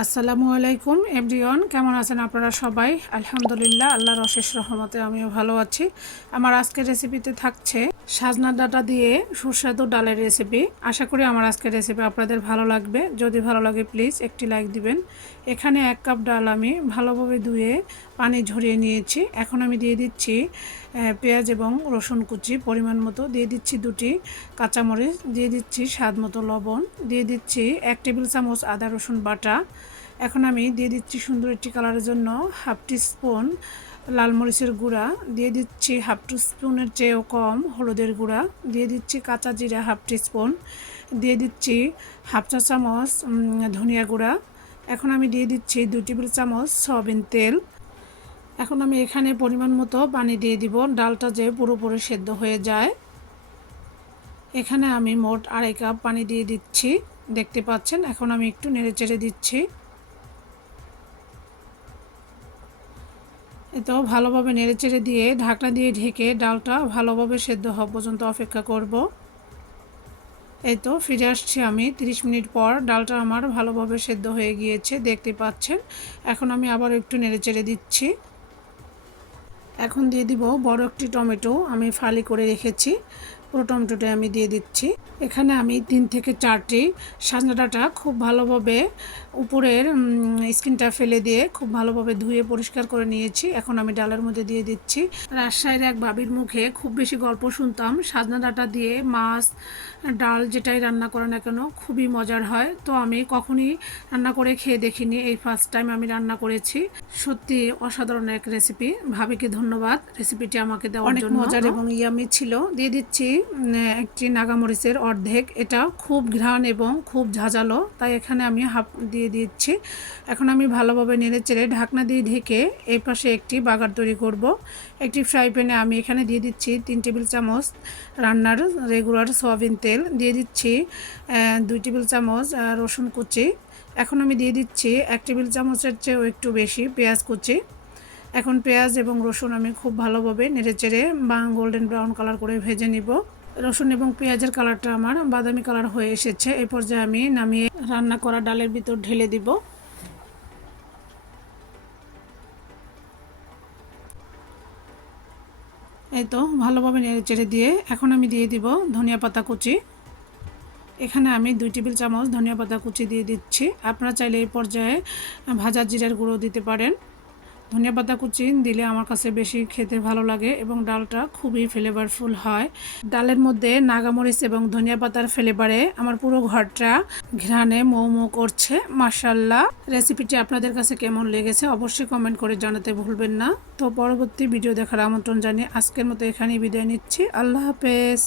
আসসালামু আলাইকুম, এভরিওয়ান। কেমন আছেন আপনারা সবাই? আলহামদুলিল্লাহ, আল্লাহর অশেষ রহমতে আমিও ভালো আছি। আমার আজকের রেসিপিতে থাকছে সাজনা ডাটা দিয়ে সুস্বাদু ডালের রেসিপি। আশা করি আমার আজকের রেসিপি আপনাদের ভালো লাগবে। যদি ভালো লাগে, প্লিজ একটি লাইক দিবেন। এখানে এক কাপ ডাল আমি ভালোভাবে ধুয়ে পানি ঝরিয়ে নিয়েছি। এখন আমি দিয়ে দিচ্ছি পেঁয়াজ এবং রসুন কুচি পরিমাণ মতো। দিয়ে দিচ্ছি দুটি কাঁচামরিচ, দিয়ে দিচ্ছি স্বাদ মতো লবণ। দিয়ে দিচ্ছি এক টেবিল চামচ আদা রসুন বাটা। এখন আমি দিয়ে দিচ্ছি সুন্দর একটি কালারের জন্য হাফ টি স্পুন লাল মরিচের গুঁড়া। দিয়ে দিচ্ছি হাফ টি স্পুনের চেয়েও কম হলুদের গুঁড়া। দিয়ে দিচ্ছি কাঁচা জিরা হাফ টি স্পুন। দিয়ে দিচ্ছি হাফ চা চামচ ধনিয়া গুঁড়া। এখন আমি দিয়ে দিচ্ছি দুই টেবিল চামচ সয়াবিন তেল। এখন আমি এখানে পরিমাণ মতো পানি দিয়ে দিব। ডালটা যে পুরোপুরি সেদ্ধ হয়ে যায়। এখানে আমি মোট আড়াই কাপ পানি দিয়ে দিচ্ছি। দেখতে পাচ্ছেন, এখন আমি একটু নেড়ে চেড়ে দিচ্ছি। তো ভালোভাবে নেড়ে চেড়ে দিয়ে ঢাকনা দিয়ে ঢেকে ডালটা ভালোভাবে সেদ্ধ হওয়া পর্যন্ত অপেক্ষা করব। এই তো ফিরে আসছি আমি 30 মিনিট পর। ডালটা আমার ভালোভাবে সেদ্ধ হয়ে গিয়েছে, দেখতে পাচ্ছেন। এখন আমি আবার একটু নেড়ে চেড়ে দিচ্ছি। এখন দিয়ে দিব বড় একটি টমেটো আমি ফালি করে রেখেছি। পুরো টমেটোটা আমি দিয়ে দিচ্ছি। এখানে আমি তিন থেকে চারটি সাজনা ডাঁটা খুব ভালোভাবে উপরের স্কিনটা ফেলে দিয়ে খুব ভালোভাবে ধুয়ে পরিষ্কার করে নিয়েছি। এখন আমি ডালের মধ্যে দিয়ে দিচ্ছি। রাজশাহীর এক বাবির মুখে খুব বেশি গল্প শুনতাম। সাজনা ডাঁটা দিয়ে মাছ, ডাল যেটাই রান্না করে না কেন, খুবই মজার হয়। তো আমি কখনই রান্না করে খেয়ে দেখিনি। এই ফার্স্ট টাইম আমি রান্না করেছি। সত্যি অসাধারণ এক রেসিপি ভাবিকে ধন্যবাদ রেসিপিটি আমাকে দেওয়ার জন্য। মজার এবং ইয়ামি ছিল। দিয়ে দিচ্ছি একটি নাগামরিচের অর্ধেক। এটা খুব ঘ্রাণ এবং খুব ঝাঁঝালো তাই এখানে আমি হাফ দিয়ে দিচ্ছি। এখন আমি ভালোভাবে নেড়ে চেড়ে ঢাকনা দিয়ে ঢেকে এই পাশে একটি বাগার তৈরি করব। একটি ফ্রাই প্যানে আমি এখানে দিয়ে দিচ্ছি তিন টেবিল চামচ রান্নার রেগুলার সয়াবিন তেল। দিয়ে দিচ্ছি দুই টেবিল চামচ রসুন কুচি। এখন আমি দিয়ে দিচ্ছি এক টেবিল চামচের চেয়েও একটু বেশি পেঁয়াজ কুচি। এখন পেঁয়াজ এবং রসুন আমি খুব ভালোভাবে নেড়ে চেড়ে বা গোল্ডেন ব্রাউন কালার করে ভেজে নিব। রসুন এবং পেঁয়াজের কালারটা আমার বাদামি কালার হয়ে এসেছে। এই পর্যায়ে আমি নামিয়ে রান্না করা ডালের ভিতর ঢেলে দিব। এই তো ভালোভাবে নেড়ে চেড়ে দিয়ে এখন আমি দিয়ে দিব ধনিয়া পাতা কুচি। এখানে আমি দুই টেবিল চামচ ধনিয়া পাতা কুচি দিয়ে দিচ্ছি। আপনারা চাইলে এই পর্যায়ে ভাজা জিরার গুঁড়ো দিতে পারেন। ধনিয়া পাতা কুচি দিলে আমার কাছে বেশি খেতে ভালো লাগে এবং ডালটা খুবই ফ্লেভারফুল হয়। ডালের মধ্যে নাগামরিচ এবং ধনিয়া পাতার ফ্লেভারে আমার পুরো ঘরটা ঘ্রাণে মৌ মৌ করছে। মাসাল্লাহ রেসিপিটি আপনাদের কাছে কেমন লেগেছে অবশ্যই কমেন্ট করে জানাতে ভুলবেন না। তো পরবর্তী ভিডিও দেখার আমন্ত্রণ জানিয়ে আজকের মতো এখানেই বিদায় নিচ্ছি। আল্লাহ হাফেজ।